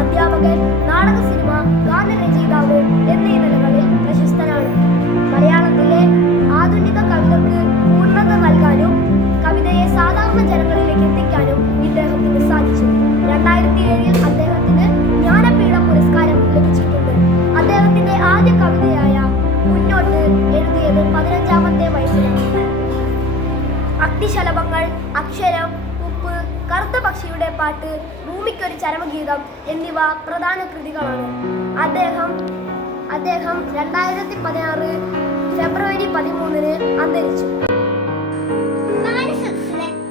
അധ്യാപകൻ, നാടക സിനിമ, ഗാനരചയിതാവ് എന്നീ നിലകളിൽ പ്രശസ്തനാണ്. മലയാളത്തിലെ ആധുനിക കവിതയ്ക്ക് പൂർണ്ണത നൽകാനും കവിതയെ സാധാരണ ജനങ്ങളിലേക്ക് എത്തിക്കാനും ഇദ്ദേഹത്തിന് സാധിച്ചു. 2007 അദ്ദേഹത്തിന് ജ്ഞാനപീഠ പുരസ്കാരം ലഭിച്ചിട്ടുണ്ട്. അദ്ദേഹത്തിന്റെ ആദ്യ കവിതയായ മുന്നോട്ട് എഴുതിയത് 15-ാമത്തെ വയസ്സിലാണ്. അഗ്നിശലഭങ്ങൾ, അക്ഷരം, ഉപ്പ്, കറുത്ത പക്ഷിയുടെ പാട്ട്, ഭൂമിക്കൊരു ചരമഗീതം എന്നിവ പ്രധാന കൃതികളാണ്. അദ്ദേഹം 2016 ഫെബ്രുവരി 13 അന്തരിച്ചു.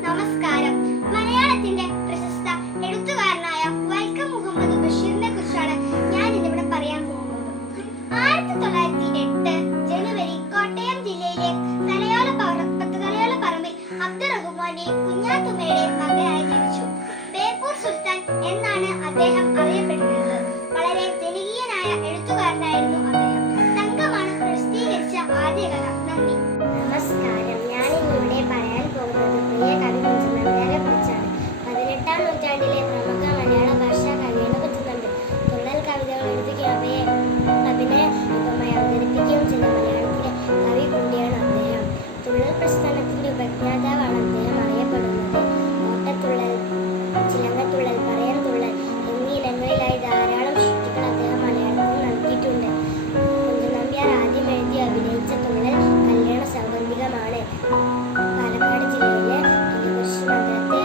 നമസ്കാരം. മലയാളത്തിന്റെ പ്രശസ്ത എഴുത്തുകാരനായ വൈക്കം മുഹമ്മദ് ബഷീറിനെ കുറിച്ചാണ് ഞാൻ ഇന്നിവിടെ പറയാൻ പോകുന്നത്. 1908 ജനുവരി കോട്ടയം ജില്ലയിലെ തലയോലപ്പറമ്പിൽ അബ്ദുറഹ്മാന്റെയും കുഞ്ഞാത്തുമ്മയുടെയും മകനായി ജനിച്ചു. ബേപ്പൂർ സുൽത്താൻ എന്നാണ് അദ്ദേഹം അറിയപ്പെടുന്നത്. വളരെ ജനകീയനായ എഴുത്തുകാരനായിരുന്നു അദ്ദേഹം. തങ്കമാണ് പ്രസിദ്ധീകരിച്ച ആദ്യ കഥ. നന്ദി. നമസ്കാരം. ഞാനിന്നിവിടെ പറയാൻ പോകുന്നത് പ്രിയ കവി കുഞ്ചൻനമ്പ്യാരെ കുറിച്ചാണ്. 18-ാം നൂറ്റാണ്ടിലെ പ്രമുഖ മലയാള ഭാഷാ കവിയാണ് കുഞ്ചൻനമ്പ്യാർ. തുള്ളൽ കവിതകൾ എഴുതുകയും അവയെ അഭിനയമായി അവതരിപ്പിക്കുകയും ചെയ്ത മലയാളത്തിലെ കവി കൂടിയാണ് അദ്ദേഹം. തുള്ളൽ പ്രസ്ഥാനത്തിന്റെ ഉപജ്ഞാതാവാണ് അദ്ദേഹം അറിയപ്പെടുന്നത്. ഓട്ടത്തുള്ളൽ, ചിലങ്കത്തുള്ളൽ, പറയാൻ തുള്ളൽ എന്നീ ഇടങ്ങളിലായി ധാരാളം സൃഷ്ടികൾ അദ്ദേഹം മലയാളത്തിൽ നൽകിയിട്ടുണ്ട്. കുഞ്ചൻനമ്പ്യാർ ആദ്യം എഴുതി അഭിനയിച്ച തുള്ളൽ കല്യാണ സൗഗന്ധികമാണ്. പാലക്കാട് ജില്ലയിലെ കിളികുറിശി നഗരത്തെ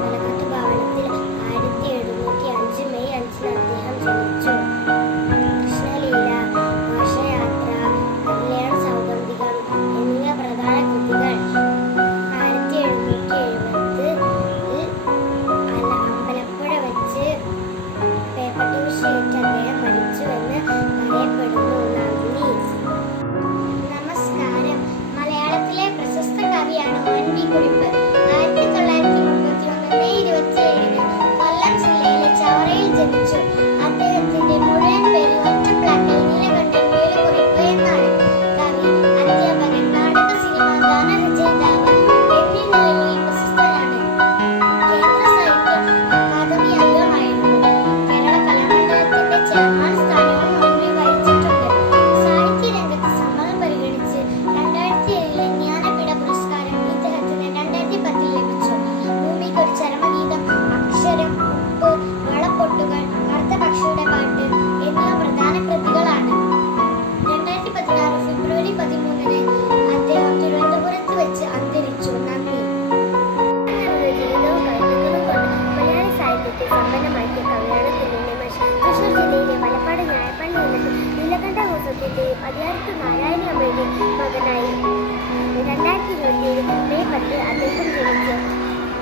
മലകത്ത് ഭവനത്തിൽ 1705 മെയ് 5 അദ്ദേഹം ജനിച്ചു. കൃഷ്ണലീല, ഘോഷയാത്ര, കല്യാണ സൗഗന്ധികം എന്നിവ പ്രധാന കൃതികൾ. 1770 അമ്പലപ്പുഴ വെച്ച് പേപ്പട്ടി വിഷയേറ്റ് അദ്ദേഹം മരിച്ചു എന്ന് പറയപ്പെടുന്നു. നന്ദി. നമസ്കാരം. മലയാളത്തിലെ പ്രശസ്ത കവിയാണ് ONV കുറിപ്പ്. 1931 മെയ് 27 കൊല്ലം ജില്ലയിലെ ചവറയിൽ ജനിച്ചു. അദ്ദേഹത്തിന്റെ മുഴുവൻ പേര് ഒറ്റപ്ലാക്കിൽ നീലകണ്ഠൻ വേലുക്കുറിപ്പ് എന്നാണ്. കവി, അധ്യാപകൻ, നാടക സിനിമ ഗാനരചയിതാവ് എന്നീ നിലകളിൽ പ്രശസ്തനാണ്. കേന്ദ്ര സാഹിത്യ അക്കാദമി അംഗമായിരുന്നു. കേരള കലാമണ്ഡലത്തിന്റെ ചെയർമാൻ സ്ഥാനവും ONV വഹിച്ചിട്ടുണ്ട്. സാഹിത്യ രംഗത്ത് സമ്മതം പരിഗണിച്ച് 2007 ജ്ഞാനപീഠ പുരസ്കാരം ഇദ്ദേഹത്തിന് 2010 ലഭിച്ചു. ഭൂമിക്കൊരു ചരമഗീതം, അക്ഷരം, ഉപ്പ്, വളപ്പൊട്ടുകൾ, കറുത്ത പക്ഷിയുടെ പാട്ട് എന്നിവ പ്രധാന കൃതികളാണ്. 2016 ഫെബ്രുവരി 13 അദ്ദേഹം തിരുവനന്തപുരത്ത് വെച്ച് അന്തരിച്ചു. നന്ദി. ജീവിതവും കവിതകളും കൊണ്ട് മലയാളി സാഹിത്യത്തെ സമ്പന്നമാക്കിയ കവിയാണ് കുഞ്ഞുണ്ണി. തൃശൂർ ജില്ലയിലെ മലപ്പാട് ഞായപ്പള്ളി എന്നത് നീലകണ്ഠ ഹോസത്തിന്റെയും അതിയാരത്ത് നാരായണി അമ്മയുടെയും മകനായി 2027 മെയ് 10 അദ്ദേഹം ജനിച്ചു.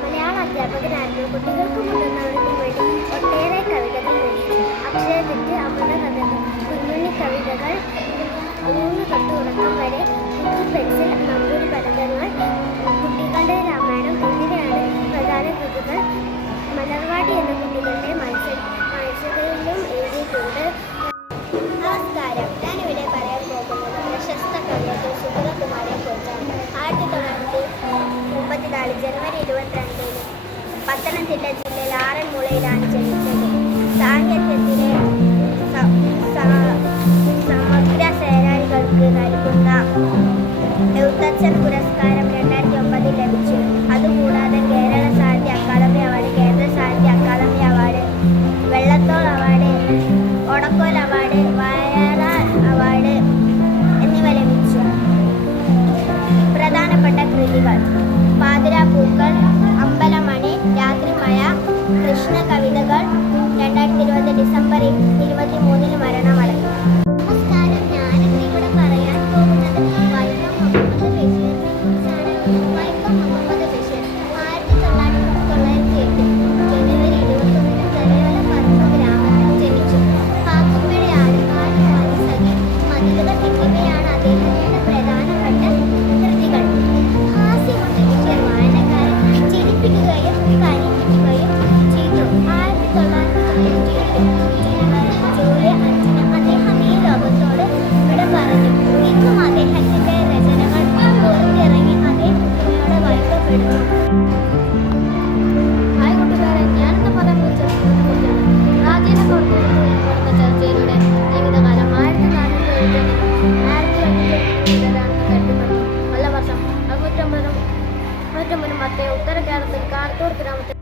മലയാള അധ്യാപകനായിരുന്നു. കുട്ടികൾക്കും മുതിർന്നവർക്കും വേണ്ടി ഒട്ടേറെ കവിതകൾ രചിച്ചു. അക്ഷരത്തിന്റെ അമൃത കഥകൾ, കുഞ്ഞുണ്ണി കവിതകൾ, ഊന്ന് തൊട്ട് ഉറക്കം വരെ, പെൻസിൽ, നമ്പൂരി ഭരതങ്ങൾ, കുട്ടികളുടെ രാമായണം എന്നിവയാണ് പ്രധാന കൃതികൾ. മലർവാടി എന്ന കുട്ടികളുടെ മത്സരങ്ങളിലും എഴുതിയിട്ടുണ്ട്. നമസ്കാരം. ഞാനിവിടെ പറയാൻ പോകുന്നത് പ്രശസ്ത കവിയത്രി സുഗതകുമാരിയെ കുറിച്ചാണ്. 1934 ജനുവരി 22 പത്തനംതിട്ട ജില്ലയിൽ ആറന്മുളയിലാണ് ജനിച്ചത്. സാഹിത്യത്തിലെ സമഗ്ര സേനാനികൾക്ക് നൽകുന്ന എഴുത്തച്ഛൻ പുരസ്കാരം 2009 ലഭിച്ചു. അതുകൂടാതെ കേരള സാഹിത്യ academy award, Kendra Sahitya academy award, Vallathol award, Odakkuzhal award, Vayalar award എന്നിവ ലഭിച്ചു. പ്രധാനപ്പെട്ട കൃതികൾ: പാതിരാപ്പൂക്കൾ, അമ്പലമണി, രാത്രിമഴ, കൃഷ്ണ കവിതകൾ. 2020 ഡിസംബർ 23 മരണമടഞ്ഞു. നമസ്കാരം. ഞാനിവിടെ പറയാൻ പോകുന്നത് വൈക്കം മുഹമ്മദ് ബഷീറിനെ കുറിച്ചാണ്. വൈക്കം മുഹമ്മദ് ബഷീർ 1908 ജനുവരി 21 തലയോലപ്പറമ്പ് ഗ്രാമത്തിൽ ജനിച്ചു. പാത്തുമ്മയുടെ ആട്, ബാല്യകാല സഖി, മതിലുകൾ എന്നിവയാണ് അദ്ദേഹത്തിന്റെ പ്രധാനപ്പെട്ട കൃതികൾ. ഹാസ്യമുണ്ട് ബഷീർ വായനക്കാരെ ചിരിപ്പിക്കുകയും കരയിപ്പിക്കുകയും ചെയ്തു. 1998 ജനുവരി ജൂലൈ 5 അദ്ദേഹം തൊണ്ണൂറ്റൊമ്പത് മത്തേ ഉത്തര കേരളത്തിൽ കാരത്തോട് ഗ്രാമത്തിൽ